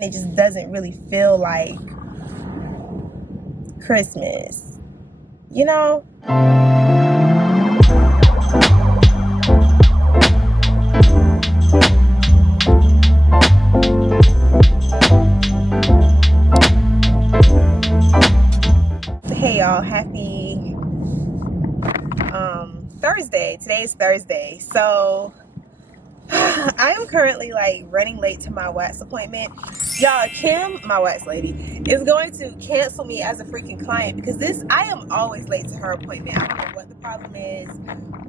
It just doesn't really feel like Christmas, you know? Hey y'all, happy Thursday. Today's Thursday. So I am currently like running late to my wax appointment. Y'all, Kim, my wax lady, is going to cancel me as a freaking client because I am always late to her appointment. I don't know what the problem is,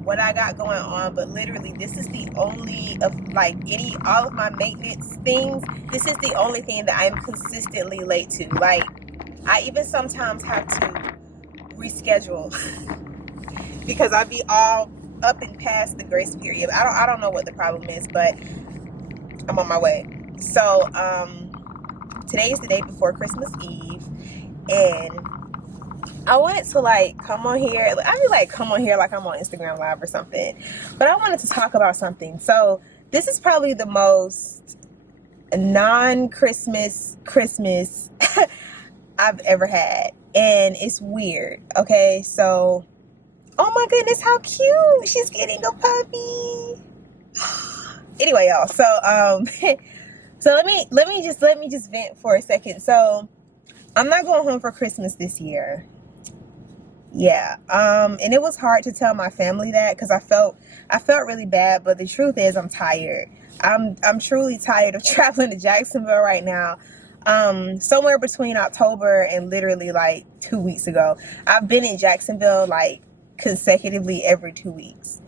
what I got going on, but literally this is the only of like all of my maintenance things. This is the only thing that I'm consistently late to. Like, I even sometimes have to reschedule because I be all up and past the grace period. I don't know what the problem is, but I'm on my way. So today is the day before Christmas Eve, and I wanted to like come on here. I be like come on here like I'm on Instagram Live or something, but I wanted to talk about something. So this is probably the most non-Christmas Christmas I've ever had, and it's weird. Okay, so oh my goodness, how cute! She's getting a puppy. Anyway, y'all. So so let me just vent for a second. So I'm not going home for Christmas this year. Yeah. And it was hard to tell my family that because I felt really bad. But the truth is, I'm tired. I'm truly tired of traveling to Jacksonville right now. Somewhere between October and literally like 2 weeks ago, I've been in Jacksonville like consecutively every 2 weeks.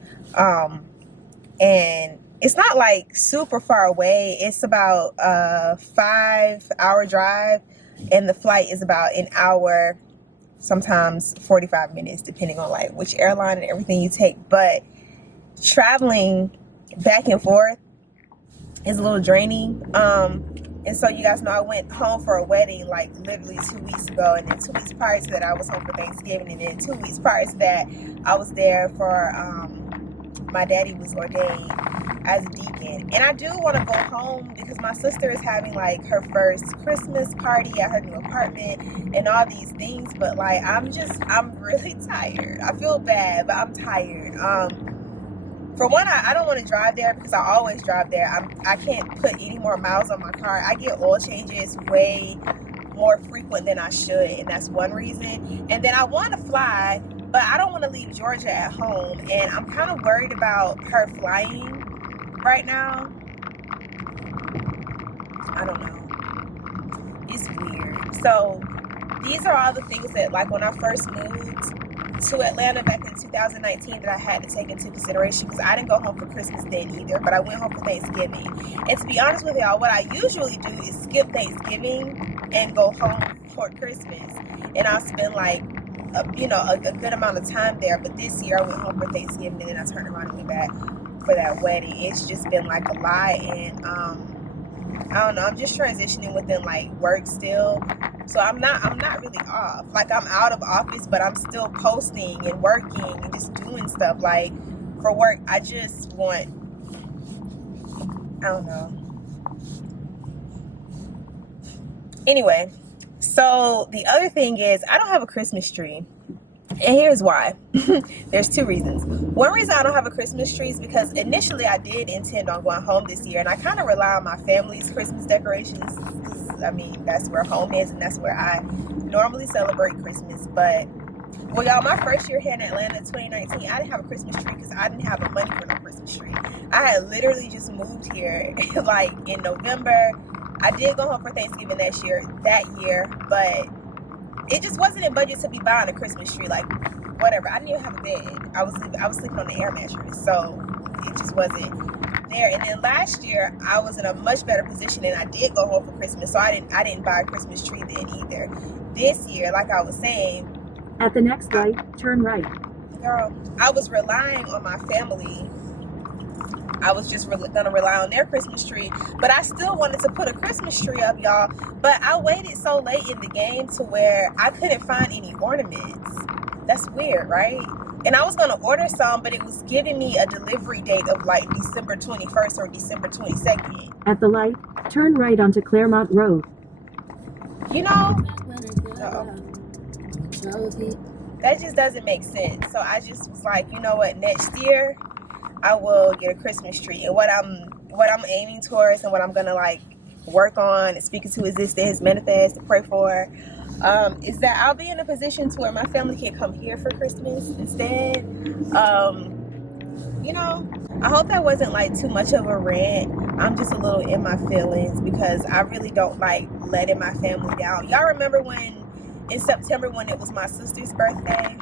And it's not like super far away. It's about a 5-hour drive, and the flight is about an hour, sometimes 45 minutes, depending on like which airline and everything you take. But traveling back and forth is a little draining. And so you guys know I went home for a wedding like literally 2 weeks ago, and then 2 weeks prior to that I was home for Thanksgiving, and then 2 weeks prior to that I was there for my daddy was ordained as a deacon. And I do want to go home because my sister is having like her first Christmas party at her new apartment and all these things, but like I'm really tired. I feel bad, but I'm tired. For one, I don't want to drive there because I always drive there. I can't put any more miles on my car. I get oil changes way more frequent than I should, and that's one reason. And then I want to fly, but I don't want to leave Georgia at home, and I'm kind of worried about her flying right now. I don't know. It's weird. So these are all the things that like when I first moved to Atlanta back in 2019 that I had to take into consideration, because I didn't go home for Christmas then either, but I went home for Thanksgiving. And to be honest with y'all, what I usually do is skip Thanksgiving and go home for Christmas, and I'll spend like a good amount of time there. But this year I went home for Thanksgiving, and then I turned around and went back for that wedding. It's just been like a lot, and I don't know, I'm just transitioning within like work still. So I'm not really off. Like I'm out of office, but I'm still posting and working and just doing stuff. Like for work, I just want, I don't know. Anyway, so the other thing is I don't have a Christmas tree. And here's why. There's two reasons. One reason I don't have a Christmas tree is because initially I did intend on going home this year, and I kind of rely on my family's Christmas decorations. I mean, that's where home is, and that's where I normally celebrate Christmas. But, well, y'all, my first year here in Atlanta in 2019, I didn't have a Christmas tree because I didn't have the money for no Christmas tree. I had literally just moved here like in November. I did go home for Thanksgiving that year, but it just wasn't in budget to be buying a Christmas tree. Like, whatever. I didn't even have a bed. I was sleeping on the air mattress, so it just wasn't there. And then last year I was in a much better position, and I did go home for Christmas, so I didn't buy a Christmas tree then either. This year, like I was saying, at the next light, turn right. Girl, I was relying on my family. I was just gonna rely on their Christmas tree, but I still wanted to put a Christmas tree up, y'all. But I waited so late in the game to where I couldn't find any ornaments. That's weird, right? and I was gonna order some, but it was giving me a delivery date of like December 21st or December 22nd. At the light, turn right onto Claremont Road. You know, that just doesn't make sense. So I just was like, you know what, next year I will get a Christmas tree. And what I'm aiming towards and what I'm gonna like work on and speaking to existence, manifest, and pray for, is that I'll be in a position to where my family can come here for Christmas instead. You know, I hope that wasn't like too much of a rant. I'm just a little in my feelings because I really don't like letting my family down. Y'all remember when in September when it was my sister's birthday,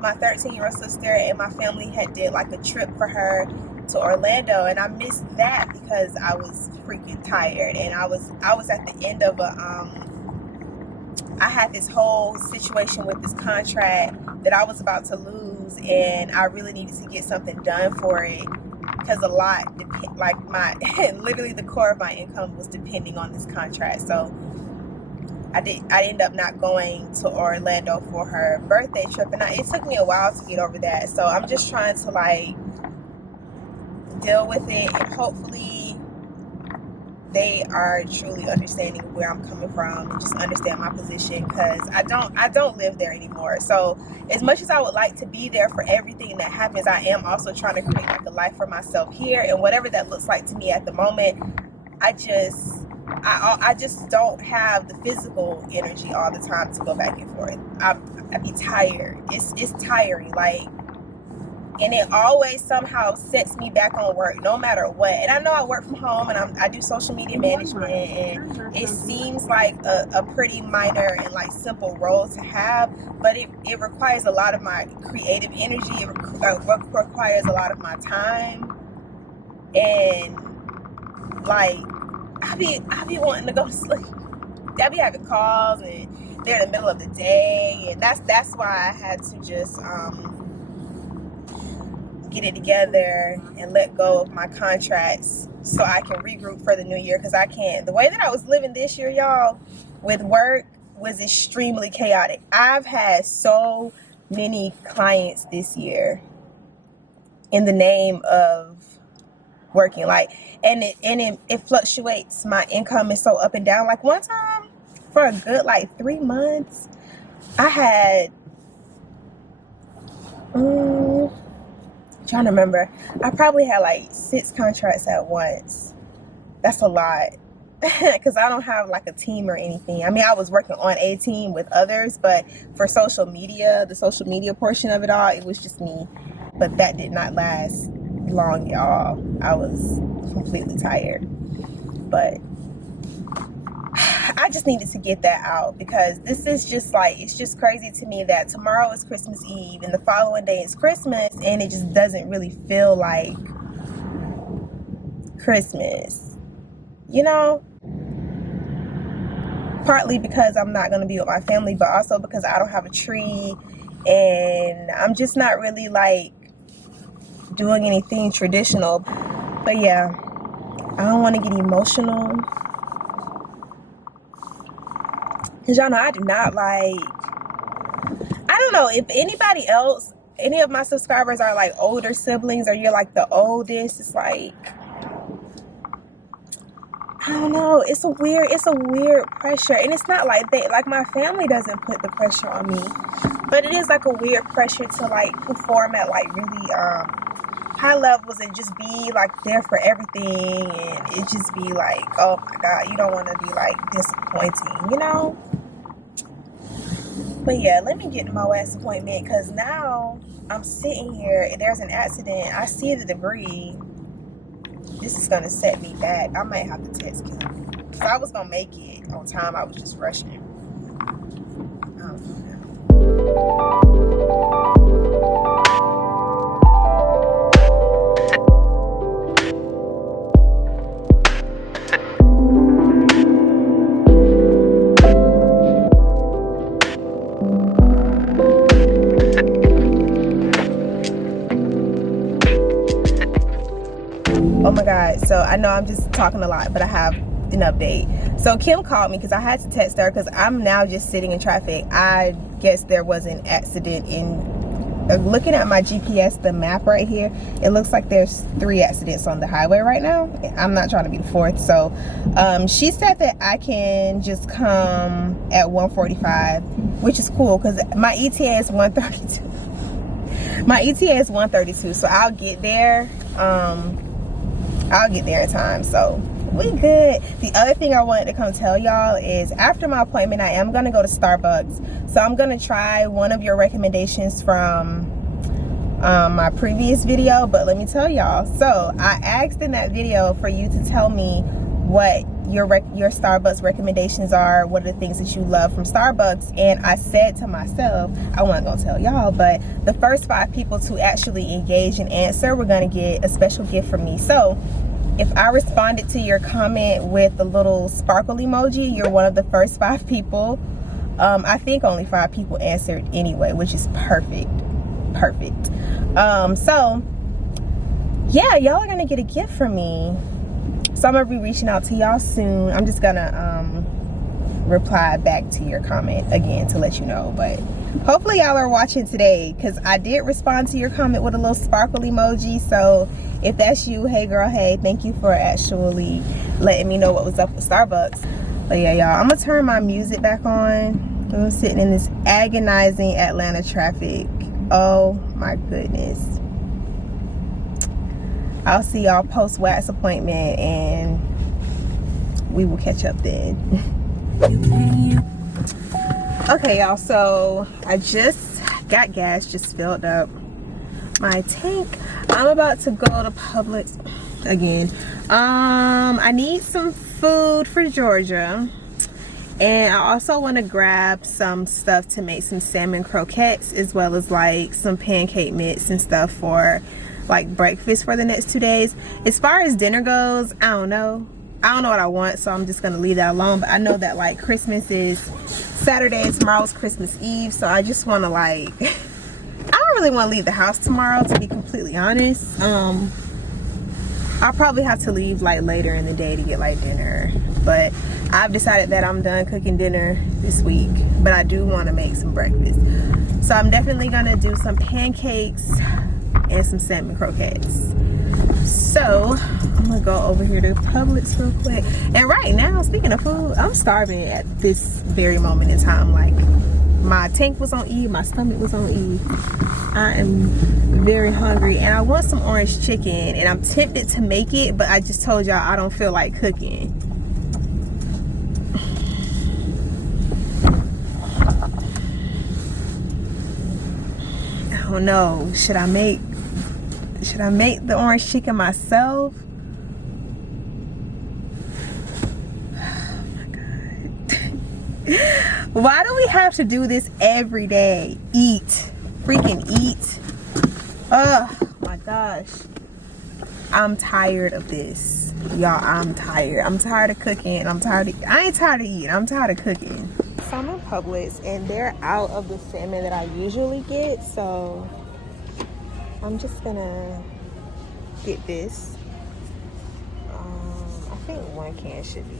my 13-year-old sister, and my family had did like a trip for her to Orlando, and I missed that because I was freaking tired, and I was at the end of I had this whole situation with this contract that I was about to lose, and I really needed to get something done for it because a lot, like my literally the core of my income was depending on this contract. So I ended up not going to Orlando for her birthday trip, and it took me a while to get over that. So I'm just trying to like deal with it, and hopefully they are truly understanding where I'm coming from and just understand my position, because I don't live there anymore. So as much as I would like to be there for everything that happens, I am also trying to create like a life for myself here, and whatever that looks like to me at the moment, I just don't have the physical energy all the time to go back and forth. I'd be tired. It's tiring, like, and it always somehow sets me back on work no matter what. And I know I work from home, and I do social media management, and it seems like a pretty minor and like simple role to have, but it requires a lot of my creative energy. It requires a lot of my time, and like I be wanting to go to sleep. I be having calls, and they're in the middle of the day, and that's why I had to just get it together and let go of my contracts so I can regroup for the new year, because I can't. The way that I was living this year, y'all, with work was extremely chaotic. I've had so many clients this year in the name of working, like, and it fluctuates. My income is so up and down. Like one time for a good like 3 months, I had trying to remember, I probably had like 6 contracts at once. That's a lot because I don't have like a team or anything. I mean, I was working on a team with others, but for social media, the social media portion of it all, it was just me. But that did not last long, y'all. I was completely tired, but I just needed to get that out, because this is just like, it's just crazy to me that tomorrow is Christmas Eve and the following day is Christmas, and it just doesn't really feel like Christmas, you know? Partly because I'm not going to be with my family, but also because I don't have a tree, and I'm just not really like doing anything traditional. But yeah, I don't want to get emotional, because y'all know I do not like, I don't know if anybody else, any of my subscribers are like older siblings, or you're like the oldest. It's like, I don't know, it's a weird pressure. And it's not like they, like my family doesn't put the pressure on me, but it is like a weird pressure to like perform at like really high levels and just be like there for everything, and it just be like, oh my God, you don't want to be like disappointing, you know? But yeah, let me get to my last appointment, because now I'm sitting here and there's an accident. I see the debris. This is gonna set me back. I might have to text Kim, because I was gonna make it on time. I was just rushing. I don't know. Oh my God, so I know I'm just talking a lot, but I have an update. So Kim called me because I had to text her, because I'm now just sitting in traffic. I guess there was an accident in looking at my GPS, the map right here, it looks like there's 3 accidents on the highway right now. I'm not trying to be the 4th. So she said that I can just come at 1:45, which is cool because my ETA is 1:32. My ETA is 1:32, so I'll get there. I'll get there in time, so we good. The other thing I wanted to come tell y'all is after my appointment, I am gonna go to Starbucks. So I'm gonna try one of your recommendations from my previous video, but let me tell y'all. So I asked in that video for you to tell me what your Starbucks recommendations are. What are the things that you love from Starbucks? And I said to myself, I wasn't gonna tell y'all, but the first 5 people to actually engage and answer, we're gonna get a special gift from me. So if I responded to your comment with the little sparkle emoji, you're one of the first 5 people. I think only 5 people answered anyway, which is perfect. So yeah, y'all are gonna get a gift from me. So I'm gonna be reaching out to y'all soon. I'm just gonna reply back to your comment again to let you know, but hopefully y'all are watching today because I did respond to your comment with a little sparkle emoji. So if that's you, hey girl, hey, thank you for actually letting me know what was up with Starbucks. But yeah, y'all, I'm gonna turn my music back on. I'm sitting in this agonizing Atlanta traffic. Oh my goodness. I'll see y'all post wax appointment and we will catch up then. Okay y'all, so I just got gas, just filled up my tank. I'm about to go to Publix again. I need some food for Georgia, and I also want to grab some stuff to make some salmon croquettes, as well as like some pancake mix and stuff for like breakfast for the next 2 days. As far as dinner goes, I don't know what I want, so I'm just gonna leave that alone. But I know that like Christmas is Saturday, tomorrow's Christmas Eve, so I just want to like I don't really want to leave the house tomorrow, to be completely honest. I'll probably have to leave like later in the day to get like dinner, but I've decided that I'm done cooking dinner this week, but I do want to make some breakfast. So I'm definitely gonna do some pancakes and some salmon croquettes. So I'm gonna go over here to Publix real quick. And right now, speaking of food, I'm starving at this very moment in time. Like, my tank was on E, my stomach was on E. I am very hungry and I want some orange chicken, and I'm tempted to make it, but I just told y'all I don't feel like cooking. I don't know, should I make the orange chicken myself? Oh my God. Why do we have to do this every day? Eat. Freaking eat. Oh my gosh. I'm tired of this. Y'all, I'm tired. I'm tired of cooking. I ain't tired of eating. I'm tired of cooking. So I'm in Publix and they're out of the salmon that I usually get, so I'm just gonna get this. I think 1 can should be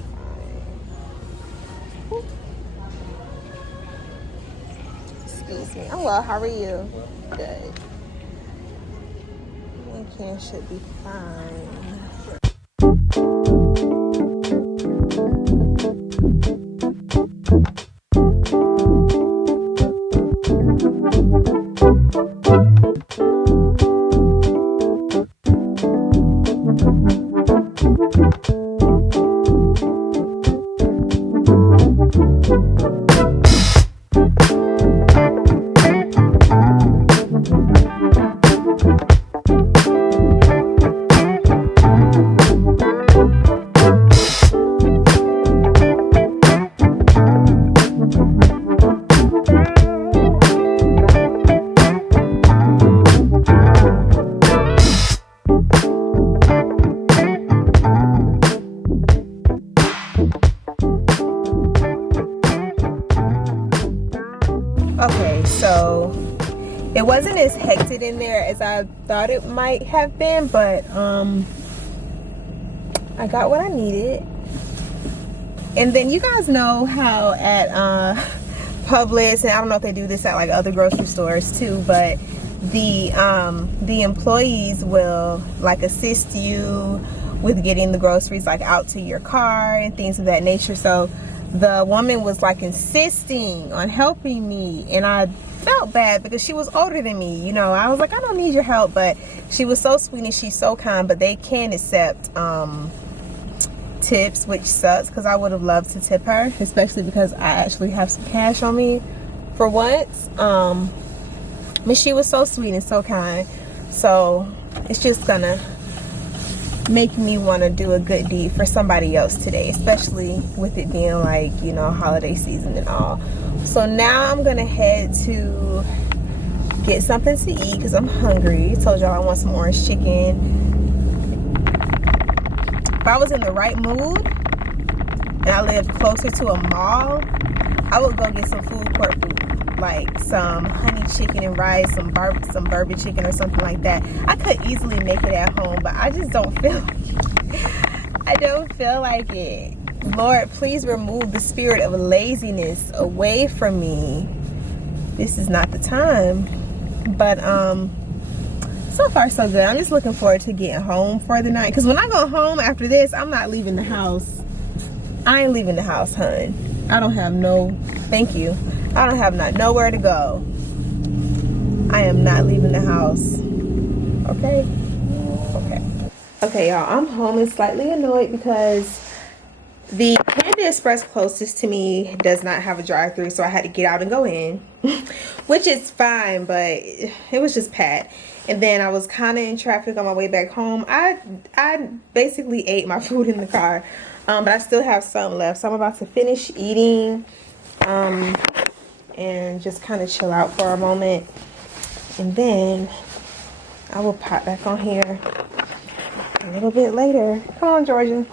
fine. Excuse me. Hello, how are you? Good. 1 can should be fine. Okay, so it wasn't as hectic in there as I thought it might have been, but I got what I needed. And then you guys know how at Publix, and I don't know if they do this at like other grocery stores too, but the employees will like assist you with getting the groceries like out to your car and things of that nature. So the woman was like insisting on helping me, and I felt bad because she was older than me. You know, I was like, I don't need your help, but she was so sweet and she's so kind. But they can accept tips, which sucks because I would have loved to tip her, especially because I actually have some cash on me for once. But she was so sweet and so kind, so it's just gonna make me want to do a good deed for somebody else today, especially with it being like, you know, holiday season and all. So now I'm gonna head to get something to eat because I'm hungry. I told y'all I want some orange chicken. If I was in the right mood and I lived closer to a mall, I would go get some food court food, like some honey chicken and rice, some bourbon chicken or something like that. I could easily make it at home, but I just don't feel I don't feel like it. Lord, please remove the spirit of laziness away from me. This is not the time. But so far so good. I'm just looking forward to getting home for the night, because when I go home after this, I'm not leaving the house. I ain't leaving the house, hun. I don't have no, thank you, I don't have nowhere to go. I am not leaving the house. Okay? Okay, y'all, I'm home and slightly annoyed because the Panda Express closest to me does not have a drive-thru, so I had to get out and go in, which is fine, but it was just packed. And then I was kind of in traffic on my way back home. I basically ate my food in the car, but I still have some left, so I'm about to finish eating and just kind of chill out for a moment, and then I will pop back on here a little bit later. Come on, Georgia.